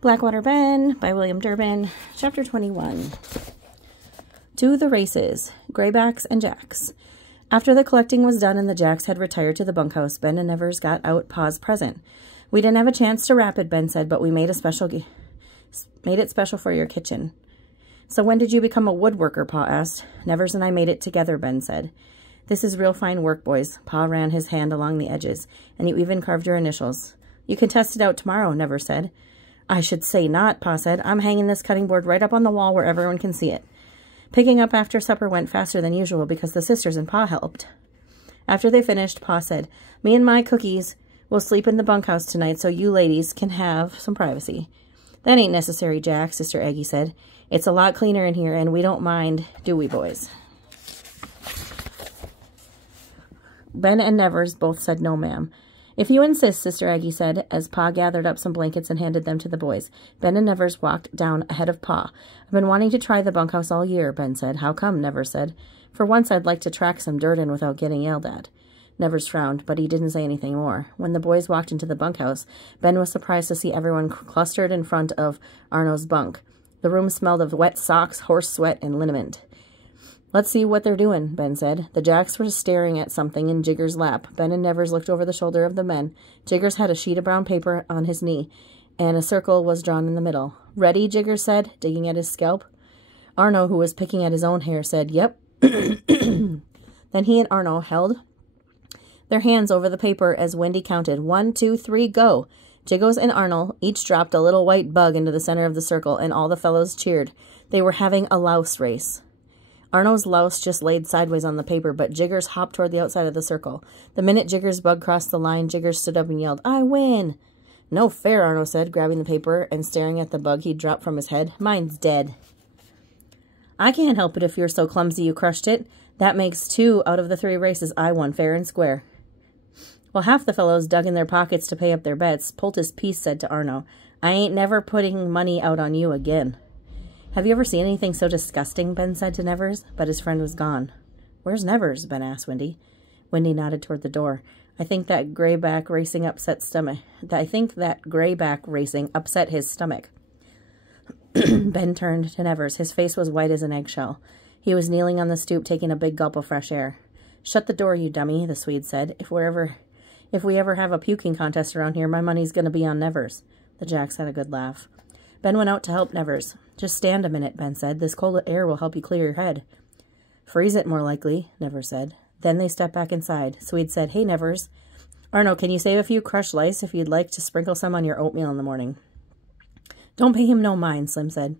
Blackwater Ben by William Durbin, Chapter 21. To the races, Graybacks and Jacks. After the collecting was done and the Jacks had retired to the bunkhouse, Ben and Nevers got out Pa's present. We didn't have a chance to wrap it, Ben said, but we made it special for your kitchen. So when did you become a woodworker, Pa asked. Nevers and I made it together, Ben said. This is real fine work, boys. Pa ran his hand along the edges, and you even carved your initials. You can test it out tomorrow, Nevers said. I should say not, Pa said. I'm hanging this cutting board right up on the wall where everyone can see it. Picking up after supper went faster than usual because the sisters and Pa helped. After they finished, Pa said, Me and my cookies will sleep in the bunkhouse tonight so you ladies can have some privacy. That ain't necessary, Jack, Sister Aggie said. It's a lot cleaner in here, and we don't mind, do we, boys? Ben and Nevers both said no, ma'am. If you insist, Sister Aggie said, as Pa gathered up some blankets and handed them to the boys. Ben and Nevers walked down ahead of Pa. I've been wanting to try the bunkhouse all year, Ben said. How come, Nevers said. For once, I'd like to track some dirt in without getting yelled at. Nevers frowned, but he didn't say anything more. When the boys walked into the bunkhouse, Ben was surprised to see everyone clustered in front of Arno's bunk. The room smelled of wet socks, horse sweat, and liniment. Let's see what they're doing, Ben said. The Jacks were staring at something in Jigger's lap. Ben and Nevers looked over the shoulder of the men. Jiggers had a sheet of brown paper on his knee, and a circle was drawn in the middle. Ready, Jiggers said, digging at his scalp. Arno, who was picking at his own hair, said, Yep. Then he and Arno held their hands over the paper as Wendy counted. 1, 2, 3, go. Jiggles and Arnold each dropped a little white bug into the center of the circle, and all the fellows cheered. They were having a louse race. Arno's louse just laid sideways on the paper, but Jiggers hopped toward the outside of the circle. The minute Jiggers' bug crossed the line, Jiggers stood up and yelled, I win! No fair, Arno said, grabbing the paper and staring at the bug he'd dropped from his head. Mine's dead. I can't help it if you're so clumsy you crushed it. That makes 2 out of the 3 races I won fair and square. Well, half the fellows dug in their pockets to pay up their bets. Poultice Peace said to Arno, I ain't never putting money out on you again. Have you ever seen anything so disgusting? Ben said to Nevers, but his friend was gone. Where's Nevers? Ben asked Wendy. Wendy nodded toward the door. I think that grayback racing upset his stomach. Ben turned to Nevers. His face was white as an eggshell. He was kneeling on the stoop, taking a big gulp of fresh air. Shut the door, you dummy, the Swede said. If we ever have a puking contest around here, my money's going to be on Nevers. The Jacks had a good laugh. Ben went out to help Nevers. Just stand a minute, Ben said. This cold air will help you clear your head. Freeze it, more likely, Nevers said. Then they stepped back inside. Swede said, Hey, Nevers. Arno, can you save a few crushed lice if you'd like to sprinkle some on your oatmeal in the morning? Don't pay him no mind, Slim said.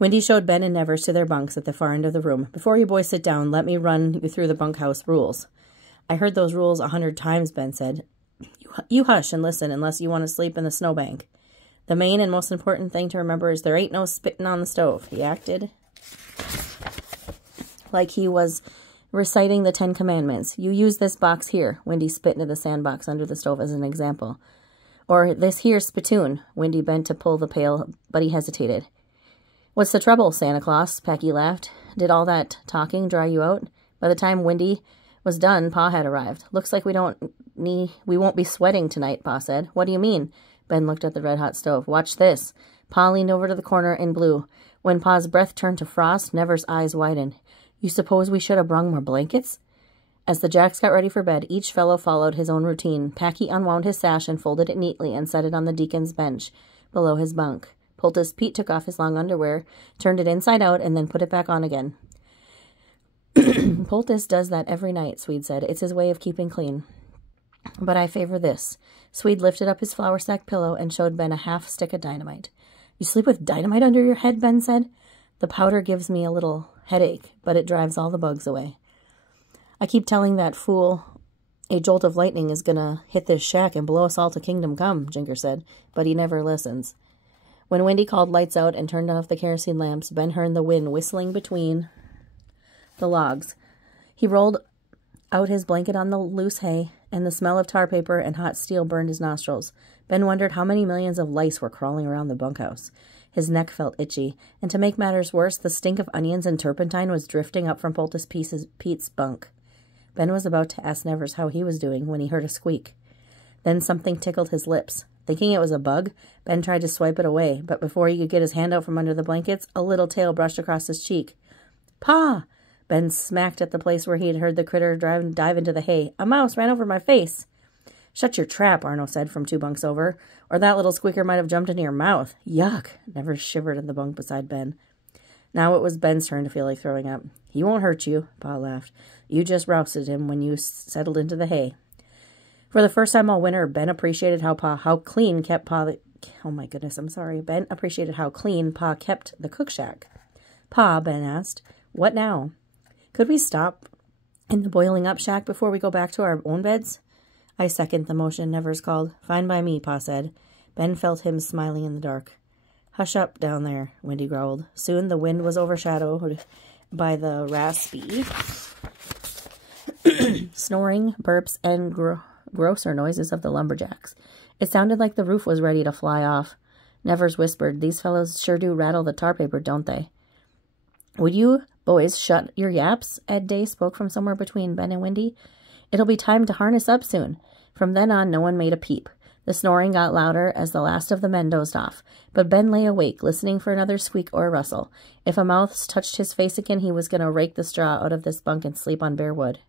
Wendy showed Ben and Nevers to their bunks at the far end of the room. Before you boys sit down, let me run you through the bunkhouse rules. I heard those rules 100 times, Ben said. You hush and listen unless you want to sleep in the snowbank. The main and most important thing to remember is there ain't no spitting on the stove. He acted like he was reciting the 10 Commandments. You use this box here. Wendy spit into the sandbox under the stove as an example. Or this here spittoon. Wendy bent to pull the pail, but he hesitated. What's the trouble, Santa Claus? Packy laughed. Did all that talking dry you out? By the time Wendy was done, Pa had arrived. Looks like we won't be sweating tonight, Pa said. What do you mean? Ben looked at the red-hot stove. Watch this. Pa leaned over to the corner and blew. When Pa's breath turned to frost, Nevers' eyes widened. You suppose we should have brung more blankets? As the Jacks got ready for bed, each fellow followed his own routine. Packy unwound his sash and folded it neatly and set it on the deacon's bench below his bunk. Poultice Pete took off his long underwear, turned it inside out, and then put it back on again. Poultice does that every night, Swede said. It's his way of keeping clean. But I favor this. Swede lifted up his flour sack pillow and showed Ben a half stick of dynamite. You sleep with dynamite under your head, Ben said. The powder gives me a little headache, but it drives all the bugs away. I keep telling that fool a jolt of lightning is going to hit this shack and blow us all to kingdom come, Jinker said, but he never listens. When Wendy called lights out and turned off the kerosene lamps, Ben heard the wind whistling between the logs. He rolled out his blanket on the loose hay, and the smell of tar paper and hot steel burned his nostrils. Ben wondered how many millions of lice were crawling around the bunkhouse. His neck felt itchy, and to make matters worse, the stink of onions and turpentine was drifting up from Poultice Pete's bunk. Ben was about to ask Nevers how he was doing when he heard a squeak. Then something tickled his lips. Thinking it was a bug, Ben tried to swipe it away, but before he could get his hand out from under the blankets, a little tail brushed across his cheek. Pa! Ben smacked at the place where he had heard the critter dive into the hay. A mouse ran over my face. Shut your trap, Arno said from 2 bunks over, or that little squeaker might have jumped into your mouth. Yuck! Nevers shivered in the bunk beside Ben. Now it was Ben's turn to feel like throwing up. He won't hurt you, Pa laughed. You just rousted him when you settled into the hay. For the first time all winter, Ben appreciated how clean Ben appreciated how clean Pa kept the cook shack. Pa, Ben asked, what now? Could we stop in the boiling up shack before we go back to our own beds? I second the motion, Nevers called. Fine by me, Pa said. Ben felt him smiling in the dark. Hush up down there, Wendy growled. Soon the wind was overshadowed by the raspy snoring, burps, and grosser noises of the lumberjacks. It sounded like the roof was ready to fly off. Nevers whispered, these fellows sure do rattle the tar paper, don't they? Would you boys shut your yaps? Ed Day spoke from somewhere between Ben and Wendy. It'll be time to harness up soon. From then on, no one made a peep. The snoring got louder as the last of the men dozed off, but Ben lay awake, listening for another squeak or rustle. If a mouse touched his face again, he was going to rake the straw out of this bunk and sleep on bare wood.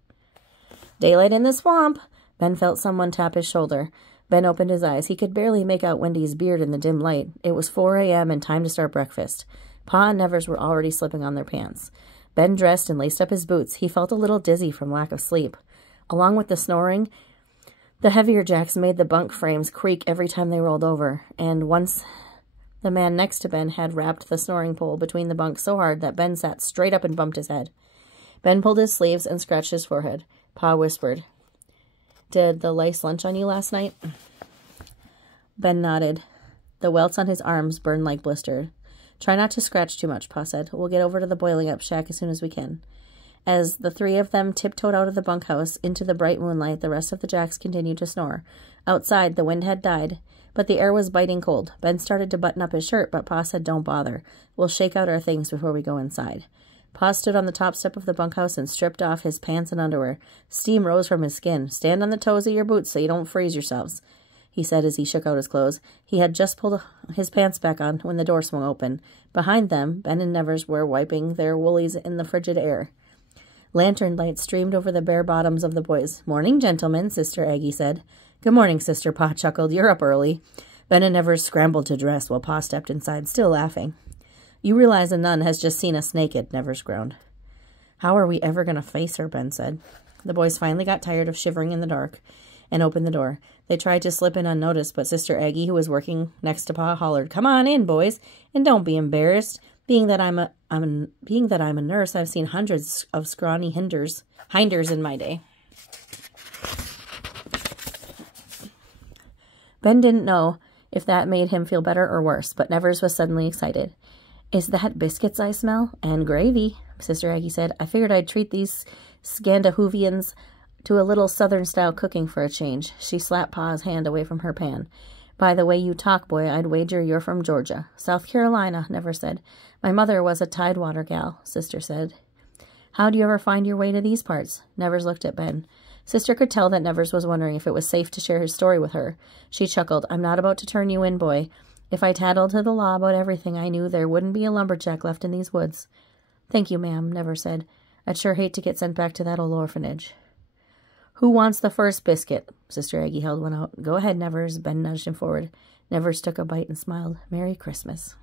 Daylight in the swamp! Ben felt someone tap his shoulder. Ben opened his eyes. He could barely make out Wendy's beard in the dim light. It was 4 a.m. and time to start breakfast. Pa and Nevers were already slipping on their pants. Ben dressed and laced up his boots. He felt a little dizzy from lack of sleep. Along with the snoring, the heavier jacks made the bunk frames creak every time they rolled over, and once the man next to Ben had wrapped the snoring pole between the bunks so hard that Ben sat straight up and bumped his head. Ben pulled his sleeves and scratched his forehead. Pa whispered, Did the lice lunch on you last night? Ben nodded. The welts on his arms burned like blisters. Try not to scratch too much, Pa said. We'll get over to the boiling up shack as soon as we can. As the 3 of them tiptoed out of the bunkhouse into the bright moonlight, the rest of the jacks continued to snore. Outside, the wind had died, but the air was biting cold. Ben started to button up his shirt, but Pa said, don't bother. We'll shake out our things before we go inside. Pa stood on the top step of the bunkhouse and stripped off his pants and underwear. Steam rose from his skin. Stand on the toes of your boots so you don't freeze yourselves, he said as he shook out his clothes. He had just pulled his pants back on when the door swung open. Behind them, Ben and Nevers were wiping their woolies in the frigid air. Lantern light streamed over the bare bottoms of the boys. Morning, gentlemen, Sister Aggie said. Good morning, Sister, Pa chuckled. You're up early. Ben and Nevers scrambled to dress while Pa stepped inside, still laughing. You realize a nun has just seen us naked, Nevers groaned. How are we ever going to face her, Ben said. The boys finally got tired of shivering in the dark and opened the door. They tried to slip in unnoticed, but Sister Aggie, who was working next to Pa, hollered, Come on in, boys, and don't be embarrassed. Being that I'm a nurse, I've seen hundreds of scrawny hinders in my day. Ben didn't know if that made him feel better or worse, but Nevers was suddenly excited. Is that biscuits I smell? And gravy, Sister Aggie said. I figured I'd treat these Scandahoovians to a little Southern-style cooking for a change. She slapped Pa's hand away from her pan. By the way you talk, boy, I'd wager you're from Georgia. South Carolina, Nevers said. My mother was a Tidewater gal, Sister said. How'd you ever find your way to these parts? Nevers looked at Ben. Sister could tell that Nevers was wondering if it was safe to share his story with her. She chuckled. I'm not about to turn you in, boy. If I tattled to the law about everything I knew, there wouldn't be a lumberjack left in these woods. Thank you, ma'am, Nevers said. I'd sure hate to get sent back to that old orphanage. Who wants the first biscuit? Sister Aggie held one out. Go ahead, Nevers. Ben nudged him forward. Nevers took a bite and smiled. Merry Christmas.